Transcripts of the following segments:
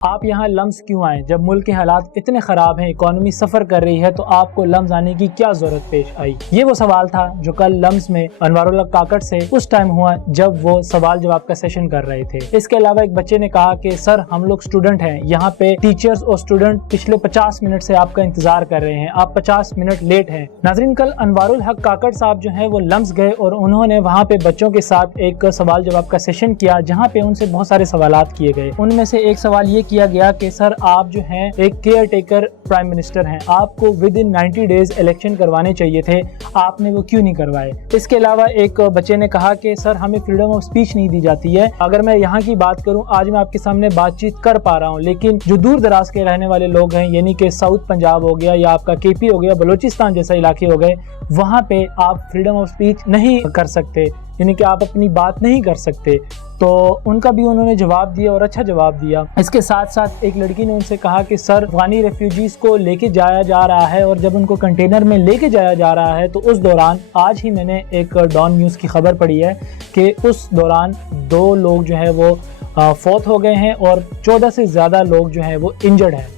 آپ یہاں لمز کیوں آئیں؟ جب ملک کے حالات اتنے خراب ہیں، اکانومی سفر کر رہی ہے، تو آپ کو لمز آنے کی کیا ضرورت پیش آئی؟ یہ وہ سوال تھا جو کل لمز میں انوار اللہ کاکڑ سے اس ٹائم ہوا جب وہ سوال جواب کا سیشن کر رہے تھے۔ اس کے علاوہ ایک بچے نے کہا کہ سر ہم لوگ اسٹوڈنٹ ہیں، یہاں پہ ٹیچرز اور اسٹوڈنٹ پچھلے 50 منٹ سے آپ کا انتظار کر رہے ہیں، آپ 50 منٹ لیٹ ہیں۔ ناظرین، کل انوار الحق کاکڑ صاحب جو ہیں وہ لمز گئے اور انہوں نے وہاں پہ بچوں کے ساتھ ایک سوال جواب کا سیشن کیا، جہاں پہ ان سے بہت سارے سوالات کیے گئے۔ ان میں سے ایک سوال یہ کیا گیا کہ سر آپ جو ہیں ایک کیئر ٹیکر پرائم منسٹر ہیں، آپ کو ود ان 90 ڈیز الیکشن کروانے چاہیے تھے، آپ نے وہ کیوں نہیں کروائے؟ اس کے علاوہ ایک بچے نے کہا کہ سر ہمیں فریڈم آف اسپیچ نہیں دی جاتی ہے، اگر میں یہاں کی بات کروں، آج میں آپ کے سامنے بات چیت کر پا رہا ہوں، لیکن جو دور دراز کے رہنے والے لوگ ہیں، یعنی کہ ساؤتھ پنجاب ہو گیا یا آپ کا کے پی ہو گیا، بلوچستان جیسے علاقے ہو گئے، وہاں پہ آپ فریڈم آف اسپیچ نہیں کر سکتے، یعنی کہ آپ اپنی بات نہیں کر سکتے۔ تو ان کا بھی انہوں نے جواب دیا اور اچھا جواب دیا۔ اس کے ساتھ ساتھ ایک لڑکی نے ان سے کہا کہ سر افغانی ریفیوجیز کو لے کے جایا جا رہا ہے، اور جب ان کو کنٹینر میں لے کے جایا جا رہا ہے تو اس دوران آج ہی میں نے ایک ڈان نیوز کی خبر پڑھی ہے کہ اس دوران 2 لوگ جو ہیں وہ فوت ہو گئے ہیں اور 14 سے زیادہ لوگ جو ہیں وہ انجرڈ ہیں،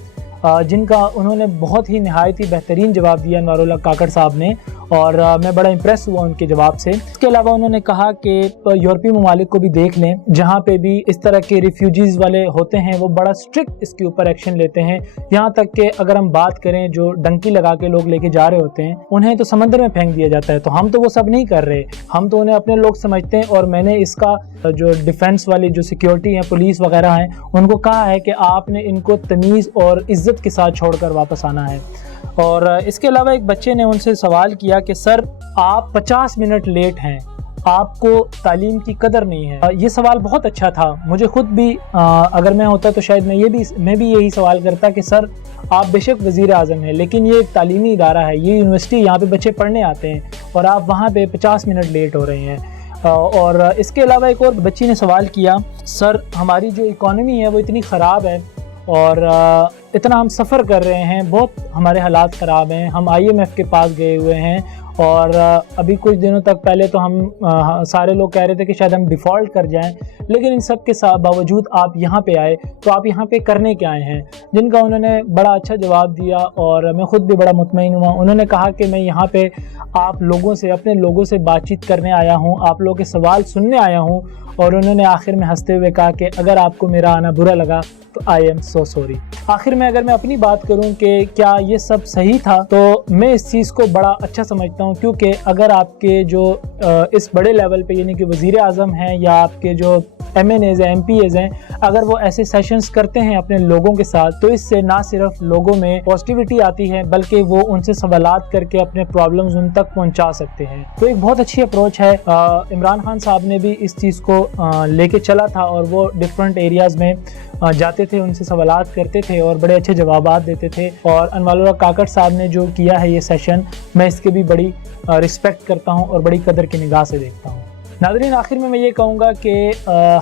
جن کا انہوں نے بہت ہی نہایت ہی بہترین جواب دیا انوار اللہ کاکڑ صاحب نے، اور میں بڑا امپریس ہوا ان کے جواب سے۔ اس کے علاوہ انہوں نے کہا کہ یورپی ممالک کو بھی دیکھ لیں، جہاں پہ بھی اس طرح کے ریفیوجیز والے ہوتے ہیں وہ بڑا اسٹرکٹ اس کے اوپر ایکشن لیتے ہیں، یہاں تک کہ اگر ہم بات کریں جو ڈنکی لگا کے لوگ لے کے جا رہے ہوتے ہیں انہیں تو سمندر میں پھینک دیا جاتا ہے، تو ہم تو وہ سب نہیں کر رہے، ہم تو انہیں اپنے لوگ سمجھتے ہیں۔ اور میں نے اس کا جو ڈیفنس والی جو سیکیورٹی ہیں، پولیس وغیرہ ہیں، ان کو کہا ہے کہ آپ نے ان کو تمیز اور عزت کے ساتھ چھوڑ کر واپس آنا ہے۔ اور اس کے علاوہ ایک بچے نے ان سے سوال کیا کہ سر آپ 50 منٹ لیٹ ہیں، آپ کو تعلیم کی قدر نہیں ہے۔ یہ سوال بہت اچھا تھا، مجھے خود بھی اگر میں ہوتا تو شاید میں بھی یہی سوال کرتا کہ سر آپ بے شک وزیر اعظم ہیں، لیکن یہ ایک تعلیمی ادارہ ہے، یہ یونیورسٹی، یہاں پہ بچے پڑھنے آتے ہیں اور آپ وہاں پہ 50 منٹ لیٹ ہو رہے ہیں۔ اور اس کے علاوہ ایک اور بچی نے سوال کیا، سر ہماری جو اکانومی ہے وہ اتنی خراب ہے اور اتنا ہم سفر کر رہے ہیں، بہت ہمارے حالات خراب ہیں، ہم IMF کے پاس گئے ہوئے ہیں، اور ابھی کچھ دنوں تک پہلے تو ہم سارے لوگ کہہ رہے تھے کہ شاید ہم ڈیفالٹ کر جائیں، لیکن ان سب کے باوجود آپ یہاں پہ آئے، تو آپ یہاں پہ کرنے کے آئے ہیں؟ جن کا انہوں نے بڑا اچھا جواب دیا اور میں خود بھی بڑا مطمئن ہوا۔ انہوں نے کہا کہ میں یہاں پہ آپ لوگوں سے، اپنے لوگوں سے بات چیت کرنے آیا ہوں، آپ لوگوں کے سوال سننے آیا ہوں، اور انہوں نے آخر میں ہنستے ہوئے کہا کہ اگر آپ کو میرا آنا برا لگا تو I am so sorry۔ آخر میں اگر میں اپنی بات کروں کہ کیا یہ سب صحیح تھا، تو میں اس چیز کو بڑا اچھا سمجھتا ہوں، کیونکہ اگر آپ کے جو اس بڑے لیول پہ یعنی کہ وزیر اعظم ہیں یا آپ کے جو MNAs ہیں، MPAs ہیں، اگر وہ ایسے سیشنز کرتے ہیں اپنے لوگوں کے ساتھ، تو اس سے نہ صرف لوگوں میں پازیٹیوٹی آتی ہے بلکہ وہ ان سے سوالات کر کے اپنے پرابلمز ان تک پہنچا سکتے ہیں۔ تو ایک بہت اچھی اپروچ ہے۔ عمران خان صاحب نے بھی اس چیز کو لے کے چلا تھا، اور وہ ڈفرینٹ ایریاز میں جاتے تھے، ان سے سوالات کرتے تھے اور بڑے اچھے جوابات دیتے تھے۔ اور انوار اللہ کاکڑ صاحب نے جو کیا ہے یہ سیشن، میں اس کے بھی بڑی رسپیکٹ کرتا ہوں اور بڑی قدر کی نگاہ سے دیکھتا ہوں۔ ناظرین، آخر میں یہ کہوں گا کہ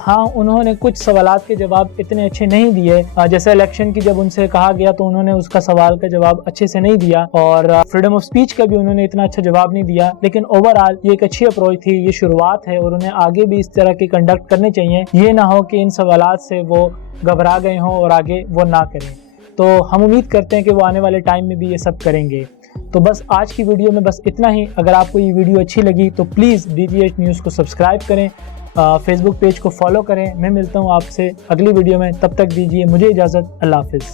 ہاں انہوں نے کچھ سوالات کے جواب اتنے اچھے نہیں دیے، جیسے الیکشن کی جب ان سے کہا گیا تو انہوں نے اس کا سوال کا جواب اچھے سے نہیں دیا، اور فریڈم آف اسپیچ کا بھی انہوں نے اتنا اچھا جواب نہیں دیا، لیکن اوورآل یہ ایک اچھی اپروچ تھی، یہ شروعات ہے، اور انہیں آگے بھی اس طرح کے کنڈکٹ کرنے چاہیے، یہ نہ ہو کہ ان سوالات سے وہ گھبرا گئے ہوں اور آگے وہ نہ کریں۔ تو ہم امید کرتے ہیں کہ وہ آنے والے ٹائم میں بھی یہ سب کریں گے۔ تو بس آج کی ویڈیو میں بس اتنا ہی۔ اگر آپ کو یہ ویڈیو اچھی لگی تو پلیز DGH نیوز کو سبسکرائب کریں، فیس بک پیج کو فالو کریں۔ میں ملتا ہوں آپ سے اگلی ویڈیو میں، تب تک دیجیے مجھے اجازت، اللہ حافظ۔